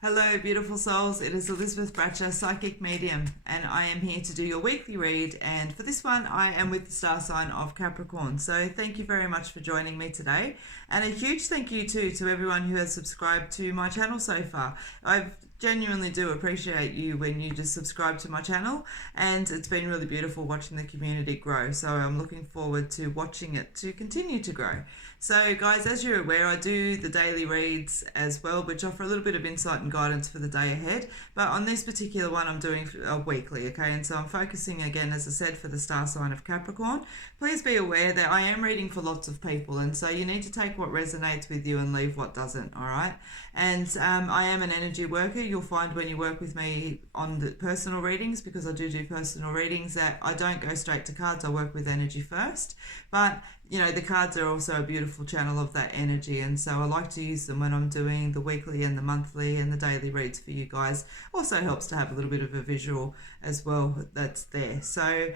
Hello, beautiful souls. It is Elizabeth Bratcher, psychic medium, and I am here to do your weekly read. And for this one, I am with the star sign of Capricorn. So thank you very much for joining me today. And a huge thank you too to everyone who has subscribed to my channel so far. I genuinely do appreciate you when you just subscribe to my channel, and it's been really beautiful watching the community grow. So I'm looking forward to watching it to continue to grow. So guys, as you're aware, I do the daily reads as well, which offer a little bit of insight and guidance for the day ahead. But on this particular one, I'm doing a weekly, okay? And so I'm focusing again, as I said, for the star sign of Capricorn. Please be aware that I am reading for lots of people, and so you need to take what resonates with you and leave what doesn't, all right? And I am an energy worker. You'll find when you work with me on the personal readings, because I do personal readings, that I don't go straight to cards. I work with energy first. But you know, the cards are also a beautiful channel of that energy, and so I like to use them when I'm doing the weekly and the monthly and the daily reads for you guys. Also helps to have a little bit of a visual as well that's there. So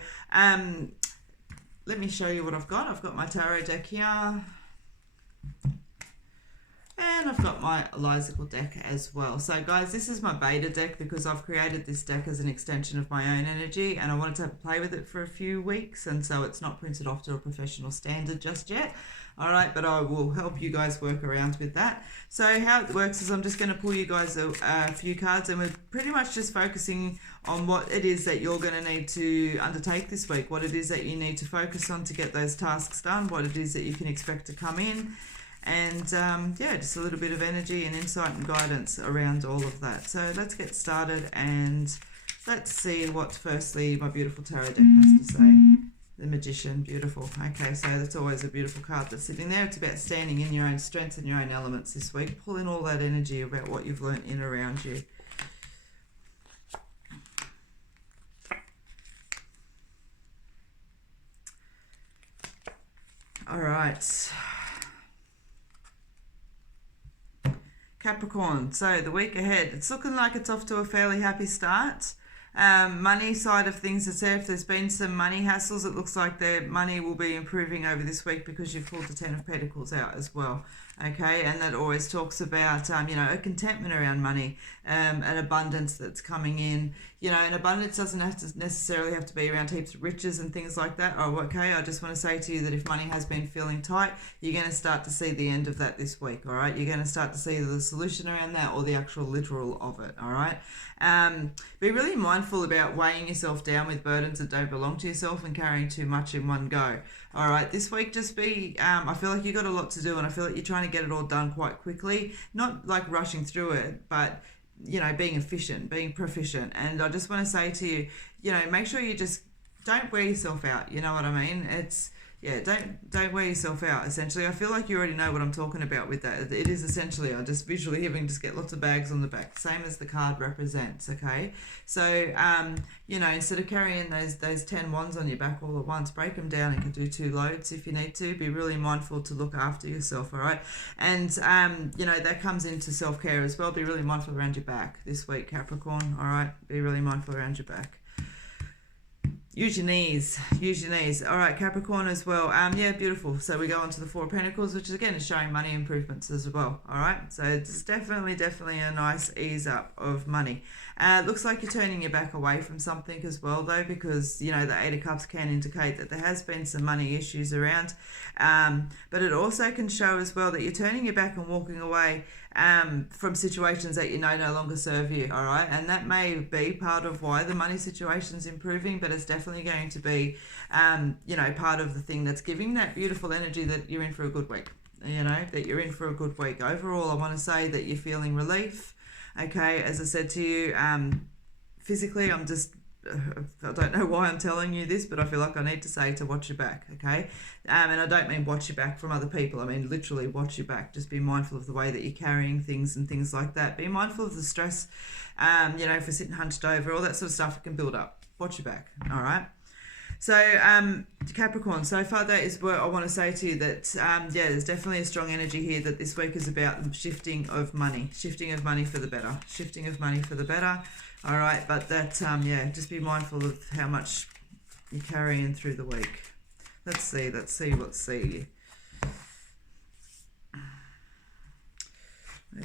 let me show you what I've got. I've got my tarot deck here, and I've got my Elizacle deck as well. So guys, this is my beta deck because I've created this deck as an extension of my own energy, and I wanted to have a play with it for a few weeks, and so it's not printed off to a professional standard just yet. All right, but I will help you guys work around with that. So how it works is I'm just going to pull you guys a few cards, and we're pretty much just focusing on what it is that you're going to need to undertake this week, what it is that you need to focus on to get those tasks done, what it is that you can expect to come in. And yeah, just a little bit of energy and insight and guidance around all of that. So let's get started, and let's see what firstly my beautiful tarot deck has to say. The Magician, beautiful. Okay, so that's always a beautiful card that's sitting there. It's about standing in your own strengths and your own elements this week. Pull in all that energy about what you've learnt in around you. All right. Capricorn, so the week ahead, it's looking like it's off to a fairly happy start. Money side of things, is there. If there's been some money hassles, it looks like their money will be improving over this week because you've pulled the Ten of Pentacles out as well. Okay, and that always talks about, you know, a contentment around money, an abundance that's coming in. You know, an abundance doesn't have to necessarily have to be around heaps of riches and things like that. Oh, okay, I just want to say to you that if money has been feeling tight, you're going to start to see the end of that this week, all right? You're going to start to see the solution around that or the actual literal of it, all right? Be really mindful about weighing yourself down with burdens that don't belong to yourself and carrying too much in one go. All right, this week just be, I feel like you've got a lot to do, and I feel like you're trying to get it all done quite quickly, not like rushing through it, but, you know, being efficient, being proficient. And I just want to say to you, you know, make sure you just don't wear yourself out. You know what I mean? It's, yeah, don't wear yourself out, essentially. I feel like you already know what I'm talking about with that. It is essentially, I just visually even just get lots of bags on the back, same as the card represents, okay? So, you know, instead of carrying those 10 wands on your back all at once, break them down and can do 2 loads if you need to. Be really mindful to look after yourself, all right? And, you know, that comes into self-care as well. Be really mindful around your back this week, Capricorn, all right? Be really mindful around your back. Use your knees. All right, Capricorn as well. Yeah, beautiful. So we go on to the Four of Pentacles, which is again is showing money improvements as well. All right, so it's definitely a nice ease up of money. Looks like you're turning your back away from something as well, though, because you know the Eight of Cups can indicate that there has been some money issues around. But it also can show as well that you're turning your back and walking away from situations that you know no longer serve you, all right? And that may be part of why the money situation's improving, but it's definitely going to be, you know, part of the thing that's giving that beautiful energy that you're in for a good week, you know, that you're in for a good week. Overall, I want to say that you're feeling relief, okay? As I said to you, physically, I don't know why I'm telling you this, but I feel like I need to say to watch your back, okay? And I don't mean watch your back from other people. I mean literally watch your back. Just be mindful of the way that you're carrying things and things like that. Be mindful of the stress, you know, if we're sitting hunched over, all that sort of stuff can build up. Watch your back, all right? So, Capricorn, so far that is what I want to say to you, that, yeah, there's definitely a strong energy here that this week is about shifting of money for the better, all right? But that, yeah, just be mindful of how much you're carrying through the week. Let's see. There's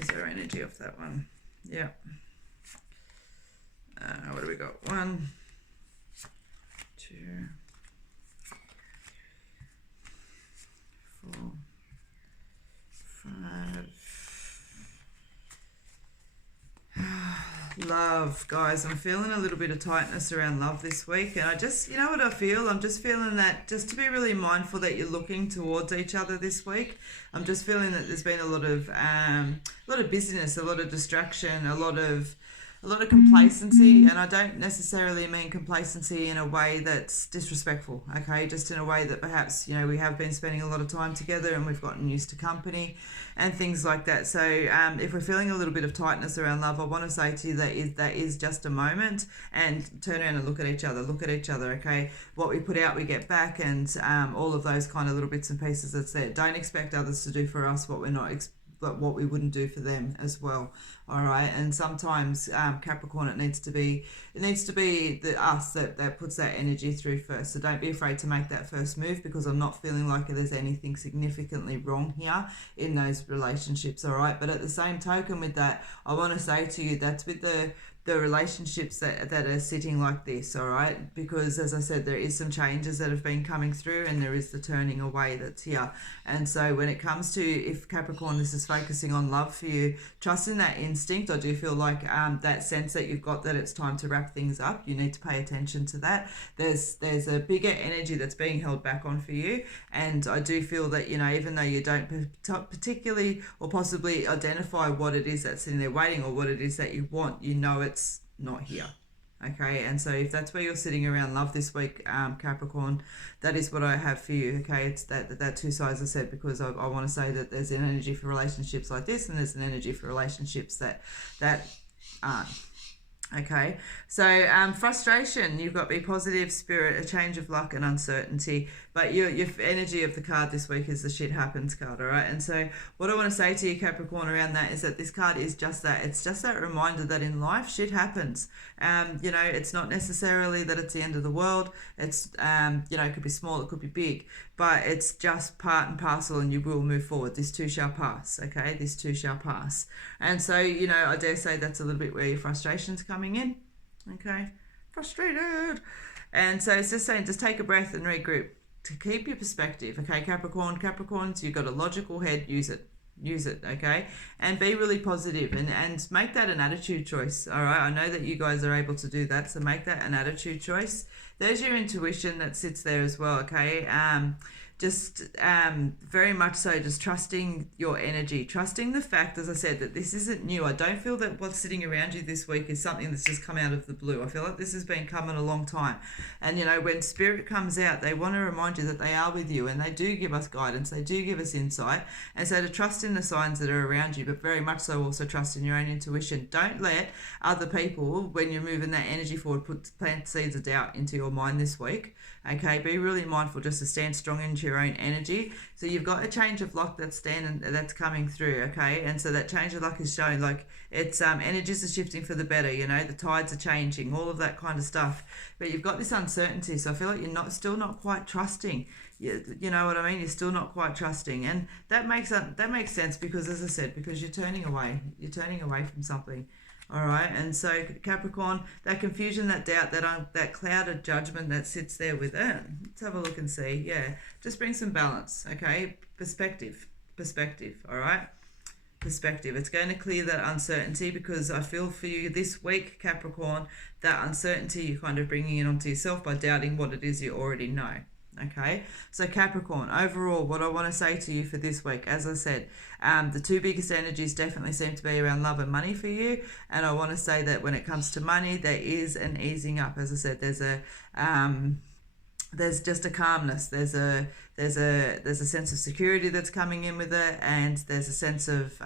our energy of that one. Yeah. What do we got? 1, 2, 4, 5. Love, guys. I'm feeling a little bit of tightness around love this week, and I just, you know what I feel? I'm just feeling that just to be really mindful that you're looking towards each other this week. I'm just feeling that there's been a lot of busyness, a lot of distraction, a lot of complacency, and I don't necessarily mean complacency in a way that's disrespectful, okay? Just in a way that perhaps, we have been spending a lot of time together and we've gotten used to company and things like that. So if we're feeling a little bit of tightness around love, I want to say to you that is just a moment, and turn around and look at each other, okay? What we put out, we get back, and all of those kind of little bits and pieces that's there. Don't expect others to do for us what we're not but what we wouldn't do for them as well. All right. And sometimes Capricorn, it needs to be the us that puts that energy through first. So don't be afraid to make that first move, because I'm not feeling like there's anything significantly wrong here in those relationships. All right. But at the same token with that, I want to say to you, that's with the relationships that are sitting like this, all right? Because as I said, there is some changes that have been coming through, and there is the turning away that's here. And so when it comes to, if Capricorn, this is focusing on love for you, trust in that instinct. I do feel like that sense that you've got that it's time to wrap things up. You need to pay attention to that. There's a bigger energy that's being held back on for you, and I do feel that, even though you don't particularly or possibly identify what it is that's sitting there waiting, or what it is that you want, it's not here. Okay, and so if that's where you're sitting around love this week, Capricorn, that is what I have for you. Okay, it's that two sides I said, because I want to say that there's an energy for relationships like this, and there's an energy for relationships that aren't. Okay, so frustration, you've got be positive, spirit, a change of luck, and uncertainty. But your energy of the card this week is the shit happens card, all right? And so what I want to say to you, Capricorn, around that is that this card is just that. It's just that reminder that in life, shit happens. It's not necessarily that it's the end of the world. It's, it could be small, it could be big, but it's just part and parcel, and you will move forward. This too shall pass, okay? This too shall pass. And so, I dare say that's a little bit where your frustration's coming in, okay? Frustrated. And so it's just saying, just take a breath and regroup to keep your perspective, okay? Capricorns, you've got a logical head, use it, okay? And be really positive, and make that an attitude choice, all right? I know that you guys are able to do that, so make that an attitude choice. There's your intuition that sits there as well, okay? Very much so, just trusting your energy, trusting the fact, as I said, that this isn't new. I don't feel that what's sitting around you this week is something that's just come out of the blue. I feel like this has been coming a long time. And, when spirit comes out, they want to remind you that they are with you, and they do give us guidance, they do give us insight. And so to trust in the signs that are around you, but very much so also trust in your own intuition. Don't let other people, when you're moving that energy forward, plant seeds of doubt into your mind this week. Okay, be really mindful just to stand strong into your own energy. So you've got a change of luck that's coming through, okay? And so that change of luck is showing like it's energies are shifting for the better, the tides are changing, all of that kind of stuff. But you've got this uncertainty, so I feel like you're still not quite trusting. You know what I mean? You're still not quite trusting, and that makes sense, because, as I said, because you're turning away from something. All right, and so Capricorn, that confusion, that doubt, that cloud of judgment that sits there with it. Let's have a look and see. Yeah, just bring some balance, okay? Perspective, all right? Perspective. It's going to clear that uncertainty, because I feel for you this week, Capricorn, that uncertainty you're kind of bringing it onto yourself by doubting what it is you already know. Okay, so Capricorn, overall, what I want to say to you for this week, as I said, the two biggest energies definitely seem to be around love and money for you. And I want to say that when it comes to money, there is an easing up. As I said, there's just a calmness. There's a sense of security that's coming in with it, and there's a sense of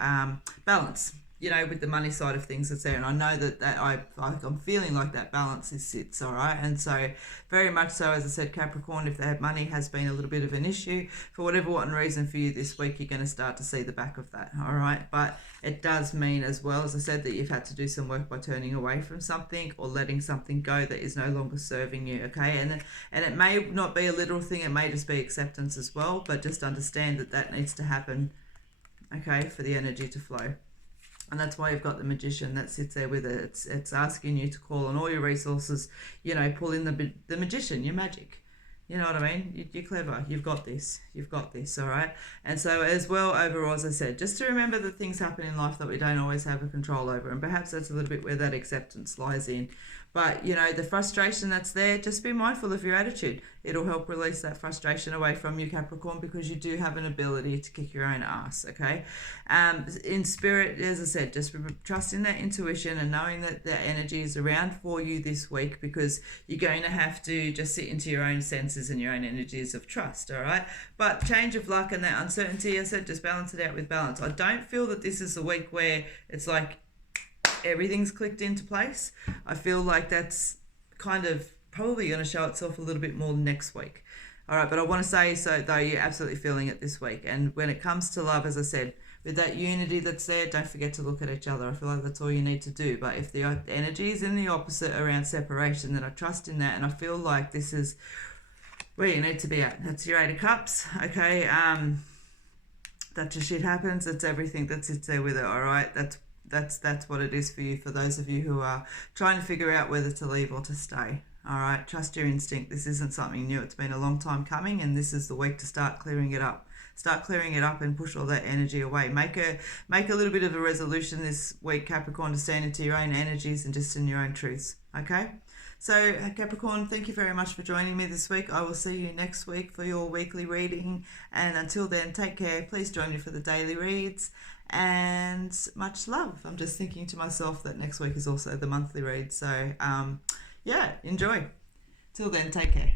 balance. With the money side of things that's there. And I know that I'm feeling like that balance sits, all right? And so very much so, as I said, Capricorn, if they have money has been a little bit of an issue for whatever one reason for you this week, you're going to start to see the back of that, all right? But it does mean as well, as I said, that you've had to do some work by turning away from something or letting something go that is no longer serving you, okay? And it may not be a literal thing, it may just be acceptance as well, but just understand that needs to happen, okay, for the energy to flow. And that's why you've got the Magician that sits there with it. It's asking you to call on all your resources, pull in the Magician, your magic. You know what I mean? You're clever. You've got this. You've got this, all right? And so as well, overall, as I said, just to remember that things happen in life that we don't always have a control over. And perhaps that's a little bit where that acceptance lies in. But, the frustration that's there, just be mindful of your attitude. It'll help release that frustration away from you, Capricorn, because you do have an ability to kick your own ass, okay? In spirit, as I said, just trust in that intuition and knowing that the energy is around for you this week, because you're going to have to just sit into your own senses and your own energies of trust, all right? But change of luck and that uncertainty, I said, just balance it out with balance. I don't feel that this is a week where it's like everything's clicked into place. I feel like that's kind of probably going to show itself a little bit more next week. All right, but I want to say, so though, you're absolutely feeling it this week. And when it comes to love, as I said, with that unity that's there, don't forget to look at each other. I feel like that's all you need to do. But if the energy is in the opposite around separation, then I trust in that. And I feel like this is where you need to be at. That's your Eight of Cups, okay? That just shit happens. It's everything that sits there with it, all right? That's what it is for you, for those of you who are trying to figure out whether to leave or to stay. All right, trust your instinct. This isn't something new. It's been a long time coming, and this is the week to start clearing it up. Start clearing it up and push all that energy away. Make a little bit of a resolution this week, Capricorn, to stand into your own energies and just in your own truths. Okay? So, Capricorn, thank you very much for joining me this week. I will see you next week for your weekly reading. And until then, take care. Please join me for the daily reads. And much love. I'm just thinking to myself that next week is also the monthly read. So, enjoy. Till then, take care.